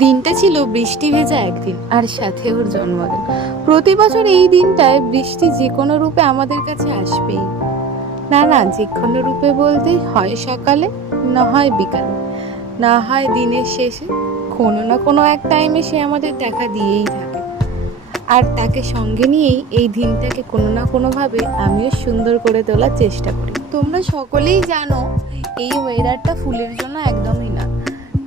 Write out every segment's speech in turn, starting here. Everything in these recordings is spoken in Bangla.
দিনটা ছিল বৃষ্টি ভেজা একদিন, আর সাথে ওর জন্মদিন। প্রতি বছর এই দিনটায় বৃষ্টি যে কোনো রূপে আমাদের কাছে আসবেই। না না, যে কোনো রূপে বলতে হয় সকালে, না হয় বিকালে, না হয় দিনের শেষে, কোনো না কোনো এক টাইমে সে আমাদের দেখা দিয়েই থাকে। আর তাকে সঙ্গে নিয়েই এই দিনটাকে কোনো না কোনোভাবে আমিও সুন্দর করে তোলার চেষ্টা করি। তোমরা সকলেই জানো এই ওয়েদারটা ফুলের জন্য একদমই না,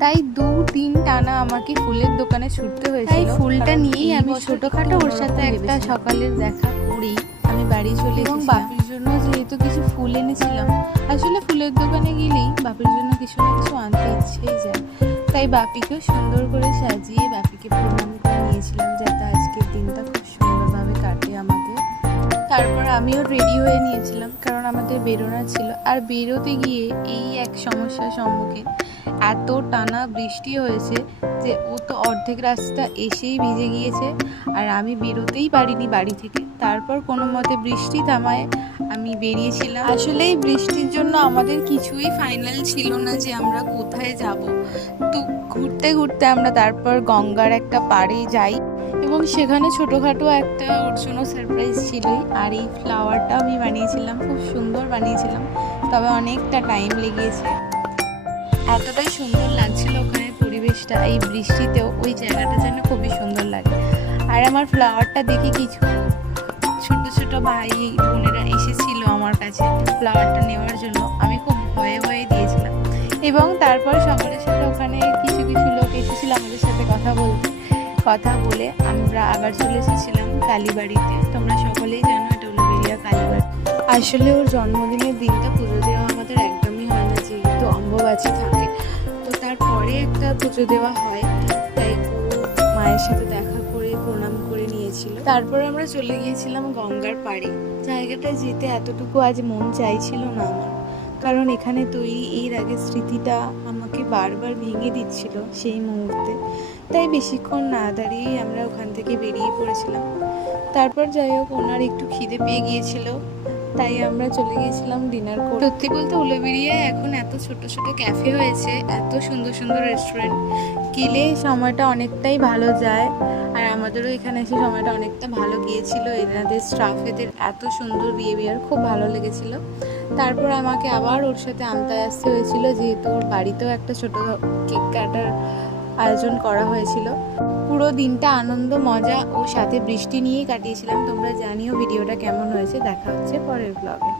তাই 2 দিন টানা আমাকে ফুলের দোকানে ছুটতে হয়েছিল। তাই ফুলটা নিয়েই আমি ছোটখাটো ওর সাথে একটা সকালের দেখা করেই আমি বাড়ি চলে এবং বাপির জন্য যেহেতু কিছু ফুল এনেছিলাম। আসলে ফুলের দোকানে গেলেই বাপির জন্য কিছু না কিছু আনতে ইচ্ছেই যায়, তাই বাপিকেও সুন্দর করে সাজিয়ে বাপিকে প্রণাম করে নিয়েছিলাম, যাতে আজকের দিনটা খুব সুন্দরভাবে কাটে আমাদের। তারপর আমিও রেডি হয়ে নিয়েছিলাম, কারণ আমাদের বেরোনো ছিল। আর বেরোতে গিয়ে এই এক সমস্যার সম্মুখীন, এত টানা বৃষ্টি হয়েছে যে ও তো অর্ধেক রাস্তা এসেই ভিজে গিয়েছে, আর আমি বেরোতেই পারিনি বাড়ি থেকে। তারপর কোনো মতে বৃষ্টি থামায় আমি বেরিয়েছিলাম। আসলে এই বৃষ্টির জন্য আমাদের কিছুই ফাইনাল ছিল না যে আমরা কোথায় যাব। তো ঘুরতে ঘুরতে আমরা তারপর গঙ্গার একটা পাড়ে যাই, এবং সেখানে ছোটোখাটো একটা ওর জন্য সারপ্রাইজ ছিলই। আর এই ফ্লাওয়ারটা আমি বানিয়েছিলাম, খুব সুন্দর বানিয়েছিলাম, তবে অনেকটা টাইম লেগেছে। এতটাই সুন্দর লাগছিল ওখানে পরিবেশটা, এই বৃষ্টিতেও ওই জায়গাটা যেন খুবই সুন্দর লাগে। আর আমার ফ্লাওয়ারটা দেখে কিছু ছোট ছোট ভাই বোনেরা এসেছিল আমার কাছে ফ্লাওয়ারটা নেওয়ার জন্য। আমি খুব ভয়ে ভয়ে দিয়েছিলাম, এবং তারপর সকলের সাথে ওখানে কিছু কিছু লোক এসেছিল আমাদের সাথে কথা বলে আমরা আবার চলে এসেছিলাম কালীবাড়িতে। তোমরা সকলেই জানো এটা উলুবেড়িয়া কালীবাড়ি। আসলে ওর জন্মদিনের দিনটা পুজো দেওয়া আমাদের একদমই হয় না, যেহেতু অম্বুবাচী থাকে। তো তারপরে একটা পুজো দেওয়া হয়, তাই ও মায়ের সাথে দেখা করে প্রণাম করে নিয়েছিল। তারপর আমরা চলে গিয়েছিলাম গঙ্গার পাড়ে। জায়গাটা যেতে এতটুকু আজ মন চাইছিল না আমার, কারণ এখানে তৈরি এর আগে স্মৃতিটা আমাকে বারবার ভেঙে দিচ্ছিল সেই মুহূর্তে। তাই বেশিক্ষণ না দাঁড়িয়েই আমরা ওখান থেকে বেরিয়ে পড়েছিলাম। তারপর যাই হোক, ওনার একটু খিদে পেয়ে গিয়েছিল, তাই আমরা চলে গিয়েছিলাম ডিনার করতে। সত্যি বলতে উলুবেড়িয়ায় এখন এত ছোট ছোট ক্যাফে হয়েছে, এত সুন্দর সুন্দর রেস্টুরেন্ট, গেলে সময়টা অনেকটাই ভালো যায়। আর আমাদেরও এখানে এসে সময়টা অনেকটা ভালো গিয়েছিল। এনাদের স্টাফেদের এত সুন্দর বিহেভিয়ার, খুব ভালো লেগেছিল। তারপর আমাকে আবার ওর সাথে আমতায় আসতে হয়েছিল, যেহেতু ওর বাড়িতেও একটা ছোট কেক কাটার আয়োজন করা হয়েছিল। পুরো দিনটা আনন্দ মজা ও সাথে বৃষ্টি নিয়েই কাটিয়েছিলাম। তোমরা জানিও ভিডিওটা কেমন হয়েছে। দেখা হচ্ছে পরের ব্লগে।